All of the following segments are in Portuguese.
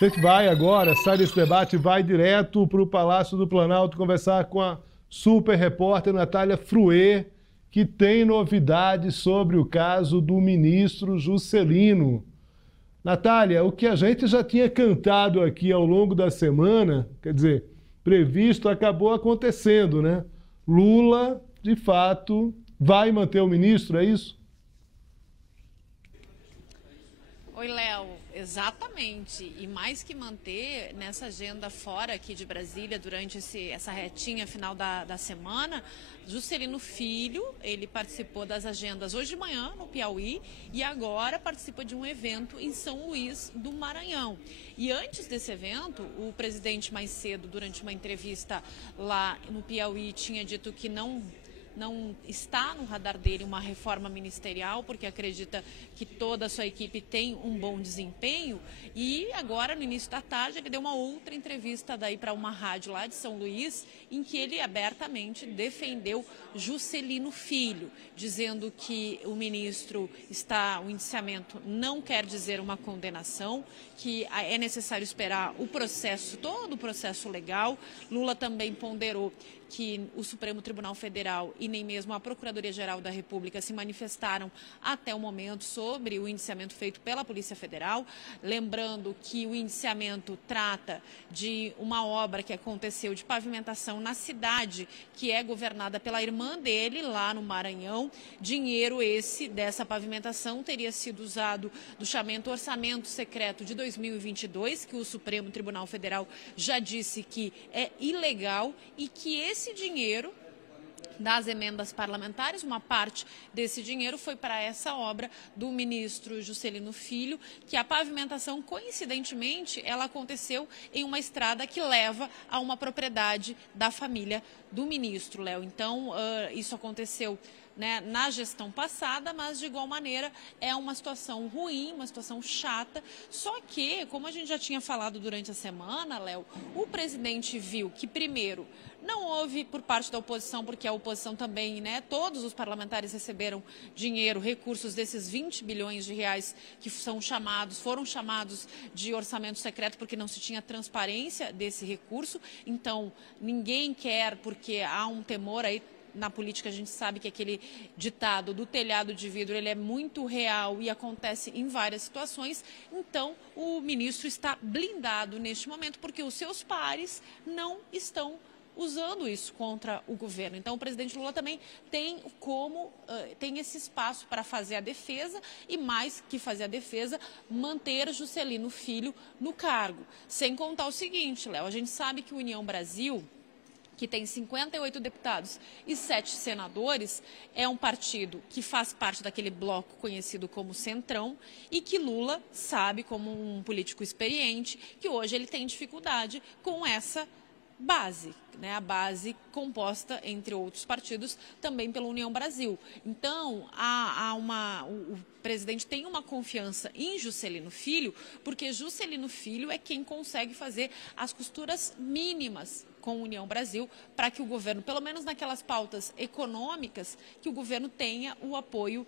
A gente vai agora, sai desse debate e vai direto para o Palácio do Planalto conversar com a super repórter Natália Fruê, que tem novidades sobre o caso do ministro Juscelino. Natália, o que a gente já tinha cantado aqui ao longo da semana, quer dizer, previsto, acabou acontecendo, né? Lula, de fato, vai manter o ministro, é isso? Oi, Léo, exatamente. E mais que manter, nessa agenda fora aqui de Brasília, durante essa retinha final da semana, Juscelino Filho, ele participou das agendas hoje de manhã no Piauí e agora participa de um evento em São Luís do Maranhão. E antes desse evento, o presidente mais cedo, durante uma entrevista lá no Piauí, tinha dito que não está no radar dele uma reforma ministerial, porque acredita que toda a sua equipe tem um bom desempenho. E agora, no início da tarde, ele deu uma outra entrevista daí para uma rádio lá de São Luís, em que ele abertamente defendeu Juscelino Filho, dizendo que o ministro o indiciamento não quer dizer uma condenação, que é necessário esperar todo o processo legal. Lula também ponderou que o Supremo Tribunal Federal e nem mesmo a Procuradoria-Geral da República se manifestaram até o momento sobre o indiciamento feito pela Polícia Federal. Lembrando que o indiciamento trata de uma obra que aconteceu de pavimentação na cidade, que é governada pela irmã dele, lá no Maranhão. Dinheiro dessa pavimentação teria sido usado do chamado orçamento secreto de 2022, que o Supremo Tribunal Federal já disse que é ilegal, e que esse dinheiro das emendas parlamentares, uma parte desse dinheiro foi para essa obra do ministro Juscelino Filho, que a pavimentação, coincidentemente, ela aconteceu em uma estrada que leva a uma propriedade da família do ministro, Léo. Então, isso aconteceu, né, na gestão passada, mas de igual maneira é uma situação ruim, uma situação chata. Só que, como a gente já tinha falado durante a semana, Léo, o presidente viu que, primeiro, não houve por parte da oposição, porque a oposição também, né, todos os parlamentares receberam dinheiro, recursos desses 20 bilhões de reais que foram chamados de orçamento secreto, porque não se tinha transparência desse recurso. Então, ninguém quer, porque há um temor aí. Na política a gente sabe que aquele ditado do telhado de vidro, ele é muito real e acontece em várias situações. Então, o ministro está blindado neste momento, porque os seus pares não estão usando isso contra o governo. Então, o presidente Lula também tem esse espaço para fazer a defesa e, mais que fazer a defesa, manter Juscelino Filho no cargo. Sem contar o seguinte, Léo, a gente sabe que o União Brasil, que tem 58 deputados e 7 senadores, é um partido que faz parte daquele bloco conhecido como Centrão e que Lula sabe, como um político experiente, que hoje ele tem dificuldade com essa base, né, a base composta, entre outros partidos, também pela União Brasil. Então, o presidente tem uma confiança em Juscelino Filho, porque Juscelino Filho é quem consegue fazer as costuras mínimas com a União Brasil, para que o governo, pelo menos naquelas pautas econômicas, que o governo tenha o apoio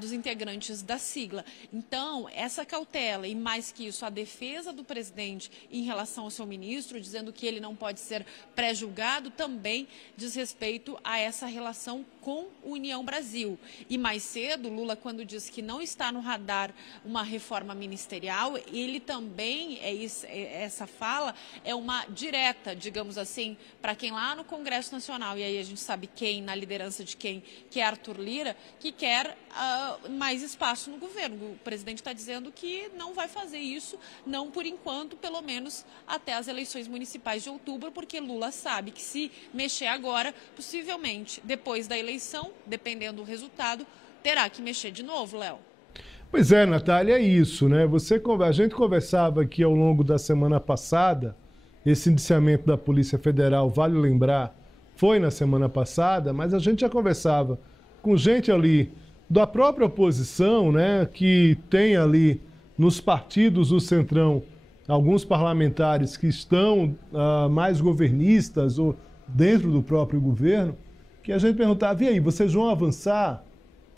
dos integrantes da sigla. Então, essa cautela e, mais que isso, a defesa do presidente em relação ao seu ministro, dizendo que ele não pode ser pré-julgado, também diz respeito a essa relação com a União Brasil. E mais cedo, Lula, quando diz que não está no radar uma reforma ministerial, ele também, essa fala é uma direta, digamos assim, para quem lá no Congresso Nacional, e aí a gente sabe quem, na liderança de quem, que é Arthur Lira, que quer mais espaço no governo. O presidente está dizendo que não vai fazer isso, não por enquanto, pelo menos até as eleições municipais de outubro, porque Lula sabe que se mexer agora, possivelmente, depois da eleição, dependendo do resultado, terá que mexer de novo, Léo. Pois é, Natália, é isso, né? A gente conversava aqui ao longo da semana passada. Esse indiciamento da Polícia Federal, vale lembrar, foi na semana passada, mas a gente já conversava com gente ali da própria oposição, né, que tem ali nos partidos do Centrão alguns parlamentares que estão mais governistas ou dentro do próprio governo, que a gente perguntava, e aí, vocês vão avançar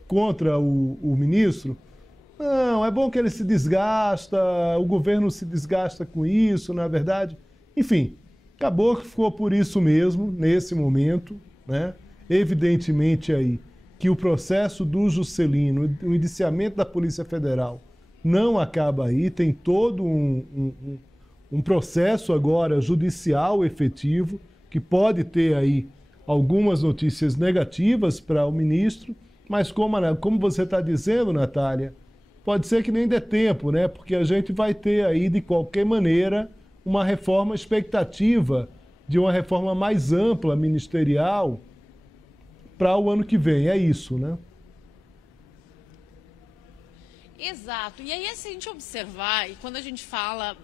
contra o ministro? Não, é bom que ele se desgasta, o governo se desgasta com isso, na verdade. Enfim, acabou que ficou por isso mesmo, nesse momento, né? Evidentemente aí que o processo do Juscelino, o indiciamento da Polícia Federal, não acaba aí, tem todo um processo agora judicial efetivo, que pode ter aí algumas notícias negativas para o ministro, mas como você está dizendo, Natália, pode ser que nem dê tempo, né? Porque a gente vai ter aí, de qualquer maneira, uma reforma, expectativa de uma reforma mais ampla ministerial para o ano que vem. É isso, né? Exato. E aí, se a gente observar, e quando a gente fala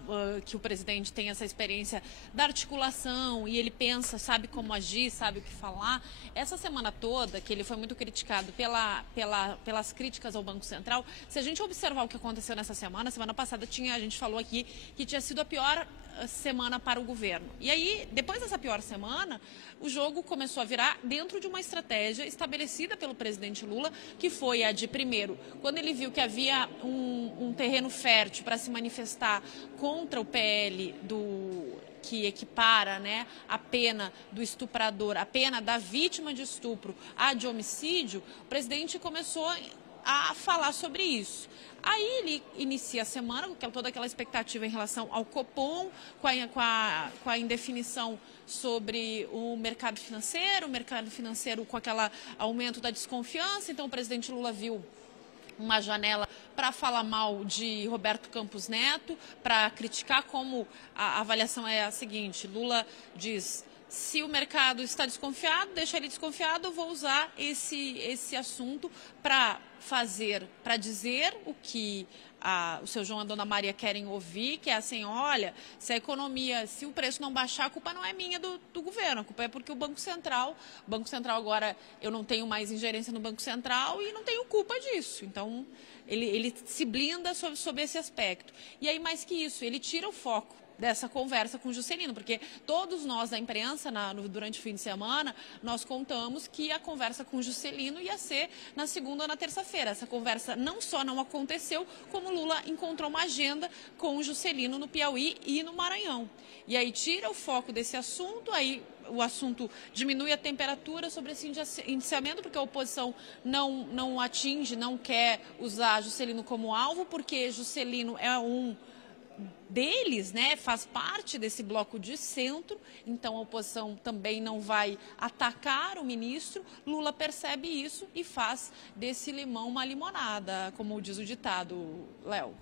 que o presidente tem essa experiência da articulação e ele pensa, sabe como agir, sabe o que falar, essa semana toda, que ele foi muito criticado pelas críticas ao Banco Central, se a gente observar o que aconteceu nessa semana passada a gente falou aqui que tinha sido a pior semana para o governo. E aí, depois dessa pior semana, o jogo começou a virar dentro de uma estratégia estabelecida pelo presidente Lula, que foi a de, primeiro, quando ele viu que havia um terreno fértil para se manifestar contra o PL que equipara, né, a pena do estuprador, a pena da vítima de estupro à de homicídio, o presidente começou a falar sobre isso. Aí ele inicia a semana com toda aquela expectativa em relação ao Copom, com a indefinição sobre o mercado financeiro com aquele aumento da desconfiança. Então o presidente Lula viu uma janela para falar mal de Roberto Campos Neto, para criticar, como a avaliação é a seguinte: Lula diz: se o mercado está desconfiado, deixa ele desconfiado, eu vou usar esse assunto para dizer o que o seu João e a dona Maria querem ouvir, que é assim: olha, se a economia, se o preço não baixar, a culpa não é minha do governo, a culpa é porque o Banco Central agora, eu não tenho mais ingerência no Banco Central e não tenho culpa disso. Então, ele se blinda sobre esse aspecto. E aí, mais que isso, ele tira o foco dessa conversa com o Juscelino, porque todos nós da imprensa, durante o fim de semana, nós contamos que a conversa com o Juscelino ia ser na segunda ou na terça-feira. Essa conversa não só não aconteceu, como Lula encontrou uma agenda com o Juscelino no Piauí e no Maranhão. E aí tira o foco desse assunto, aí o assunto diminui a temperatura sobre esse indiciamento, porque a oposição não atinge, não quer usar Juscelino como alvo, porque Juscelino é um deles, né, faz parte desse bloco de centro, então a oposição também não vai atacar o ministro. Lula percebe isso e faz desse limão uma limonada, como diz o ditado, Léo.